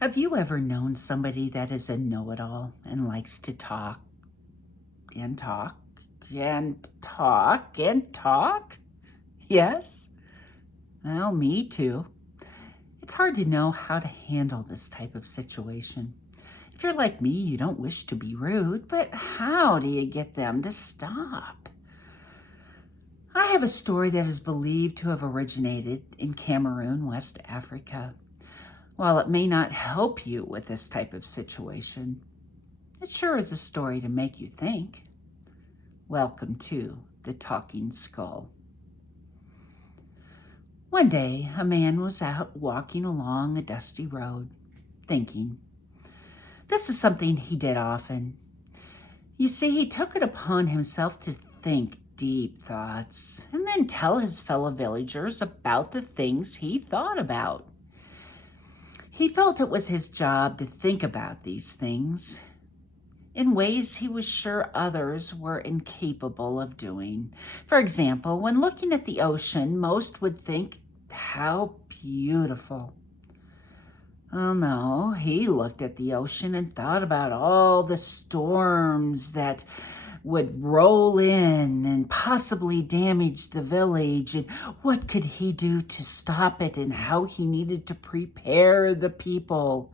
Have you ever known somebody that is a know-it-all and likes to talk and talk and talk and talk? Yes? Well, me too. It's hard to know how to handle this type of situation. If you're like me, you don't wish to be rude, but how do you get them to stop? I have a story that is believed to have originated in Cameroon, West Africa. While it may not help you with this type of situation, it sure is a story to make you think. Welcome to the Talking Skull. One day, a man was out walking along a dusty road, thinking. This is something he did often. You see, he took it upon himself to think deep thoughts and then tell his fellow villagers about the things he thought about. He felt it was his job to think about these things in ways he was sure others were incapable of doing. For example, when looking at the ocean, most would think, how beautiful. Oh no, he looked at the ocean and thought about all the storms that would roll in and possibly damage the village, and what could he do to stop it, and how he needed to prepare the people.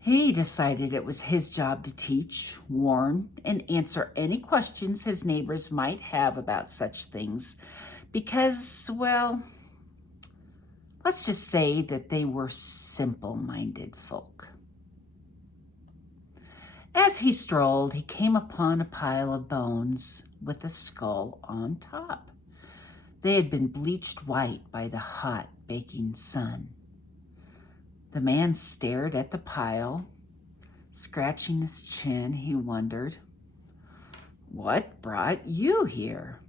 He decided it was his job to teach, warn, and answer any questions his neighbors might have about such things because, well, let's just say that they were simple-minded folk. As he strolled, he came upon a pile of bones with a skull on top. They had been bleached white by the hot, baking sun. The man stared at the pile. Scratching his chin, he wondered, "What brought you here?"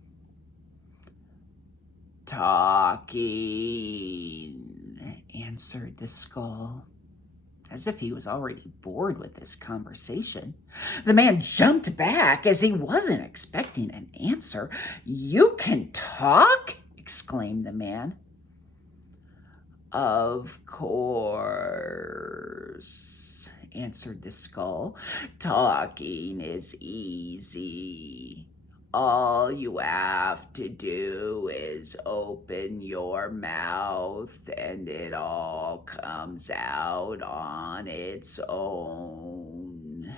"Talking," answered the skull, as if he was already bored with this conversation. The man jumped back as he wasn't expecting an answer. "You can talk?" exclaimed the man. "Of course," answered the skull. "Talking is easy. All you have to do is open your mouth and it all comes out on its own.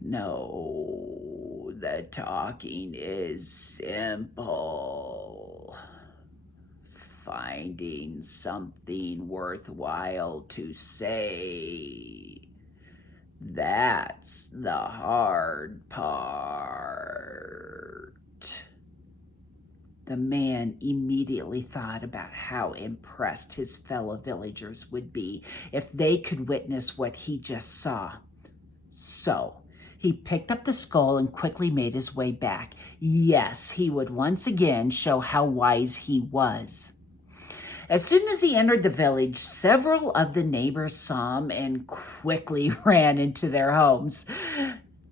No, the talking is simple. Finding something worthwhile to say. That's the hard part." The man immediately thought about how impressed his fellow villagers would be if they could witness what he just saw. So he picked up the skull and quickly made his way back. Yes, he would once again show how wise he was. As soon as he entered the village, several of the neighbors saw him and quickly ran into their homes.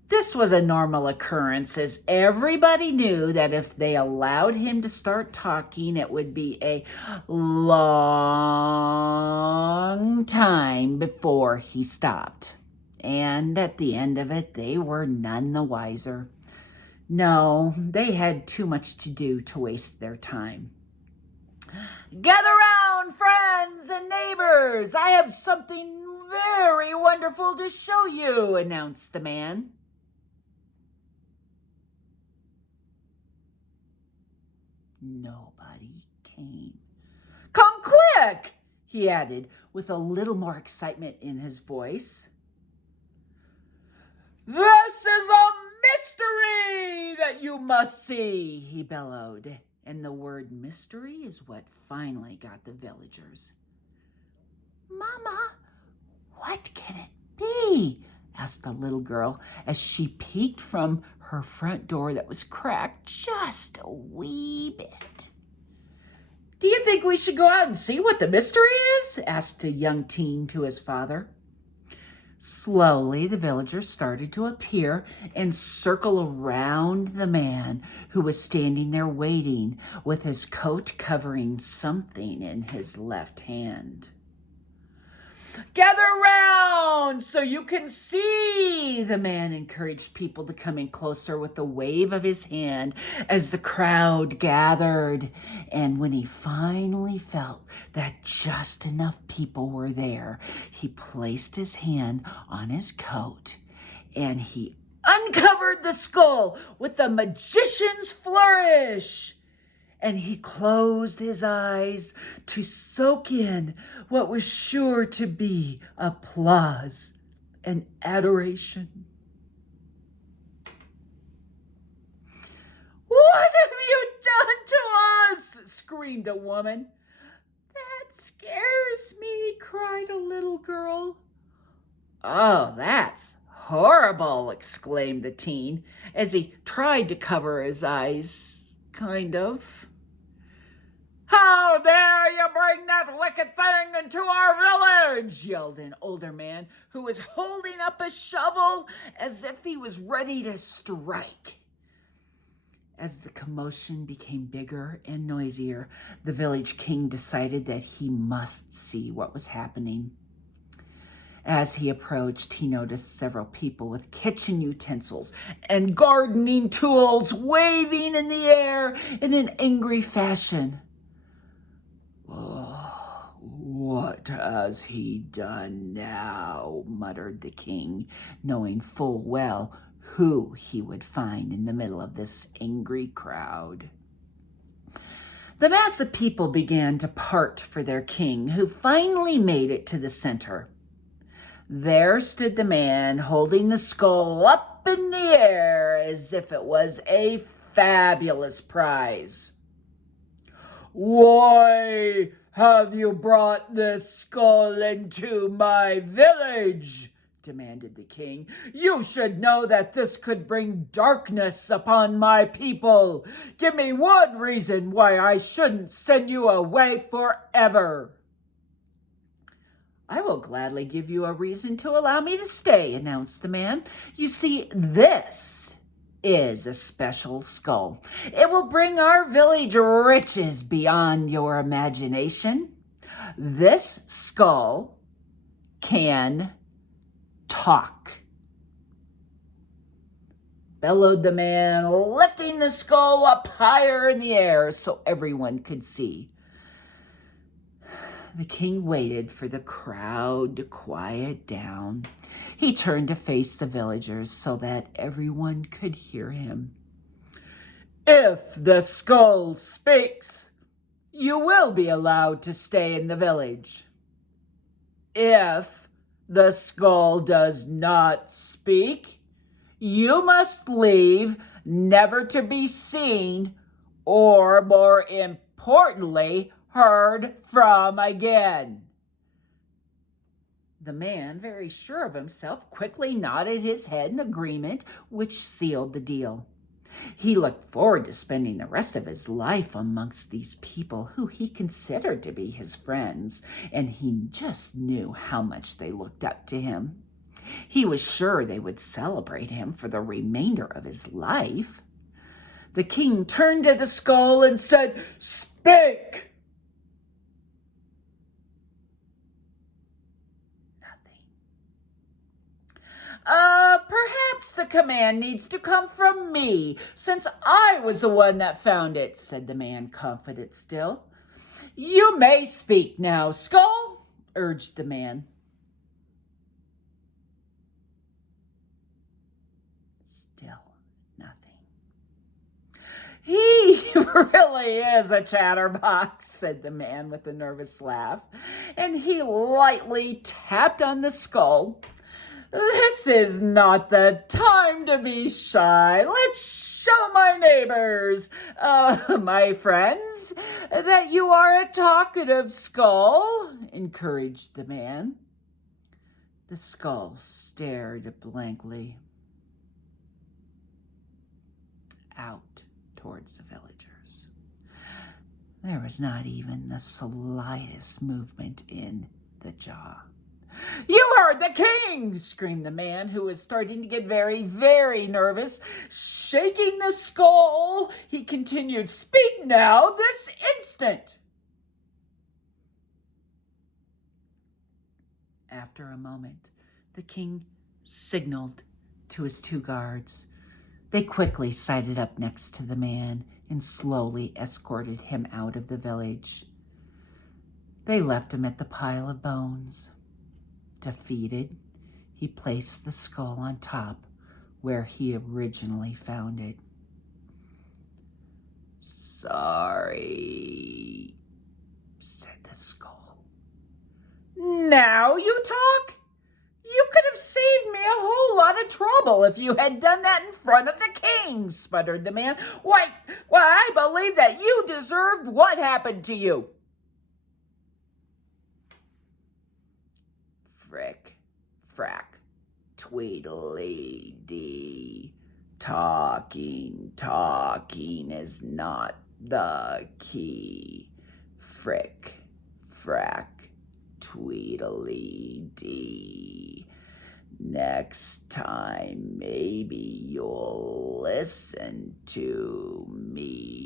This was a normal occurrence, as everybody knew that if they allowed him to start talking, it would be a long time before he stopped. And at the end of it, they were none the wiser. No, they had too much to do to waste their time. "Gather round, friends and neighbors. I have something very wonderful to show you," announced the man. Nobody came. "Come quick," he added, with a little more excitement in his voice. "This is a mystery that you must see," he bellowed. And the word mystery is what finally got the villagers. "Mama, what can it be?" asked the little girl as she peeked from her front door that was cracked just a wee bit. "Do you think we should go out and see what the mystery is?" asked a young teen to his father. Slowly, the villagers started to appear and circle around the man who was standing there waiting with his coat covering something in his left hand. Gather round so you can see. The man encouraged people to come in closer with a wave of his hand as the crowd gathered. And when he finally felt that just enough people were there, he placed his hand on his coat and he uncovered the skull with a magician's flourish. And he closed his eyes to soak in what was sure to be applause and adoration. "What have you done to us?" screamed a woman. "That scares me," cried a little girl. "Oh, that's horrible," exclaimed the teen as he tried to cover his eyes, kind of. "How dare you bring that wicked thing into our village?" yelled an older man who was holding up a shovel as if he was ready to strike. As the commotion became bigger and noisier, the village king decided that he must see what was happening. As he approached, he noticed several people with kitchen utensils and gardening tools waving in the air in an angry fashion. "Oh, what has he done now?" muttered the king, knowing full well who he would find in the middle of this angry crowd. The mass of people began to part for their king, who finally made it to the center. There stood the man holding the skull up in the air as if it was a fabulous prize. "Why have you brought this skull into my village?" demanded the king. "You should know that this could bring darkness upon my people. Give me one reason why I shouldn't send you away forever." "I will gladly give you a reason to allow me to stay," announced the man. "You see, this is a special skull. It will bring our village riches beyond your imagination. This skull can talk," bellowed the man, lifting the skull up higher in the air so everyone could see. The king waited for the crowd to quiet down. He turned to face the villagers so that everyone could hear him. "If the skull speaks, you will be allowed to stay in the village. If the skull does not speak, you must leave, never to be seen, or more importantly, heard from again." The man, very sure of himself, quickly nodded his head in agreement, which sealed the deal. He looked forward to spending the rest of his life amongst these people who he considered to be his friends, and he just knew how much they looked up to him. He was sure they would celebrate him for the remainder of his life. The king turned to the skull and said, "Speak!" Perhaps the command needs to come from me, since I was the one that found it," said the man, confident still. "You may speak now, skull," urged the man. Still nothing. "He really is a chatterbox," said the man with a nervous laugh, and he lightly tapped on the skull. "This is not the time to be shy. Let's show my neighbors, my friends, that you are a talkative skull," encouraged the man. The skull stared blankly out towards the villagers. There was not even the slightest movement in the jaw. "You heard the king!" screamed the man, who was starting to get very, very nervous. Shaking the skull, he continued, "Speak now, this instant!" After a moment, the king signaled to his 2 guards. They quickly sided up next to the man and slowly escorted him out of the village. They left him at the pile of bones. Defeated, he placed the skull on top where he originally found it. "Sorry," said the skull. "Now you talk? You could have saved me a whole lot of trouble if you had done that in front of the king," sputtered the man. Why, I believe that you deserved what happened to you." Frick, frack, tweedledee. Talking is not the key. Frick, frack, tweedledee. Next time, maybe you'll listen to me.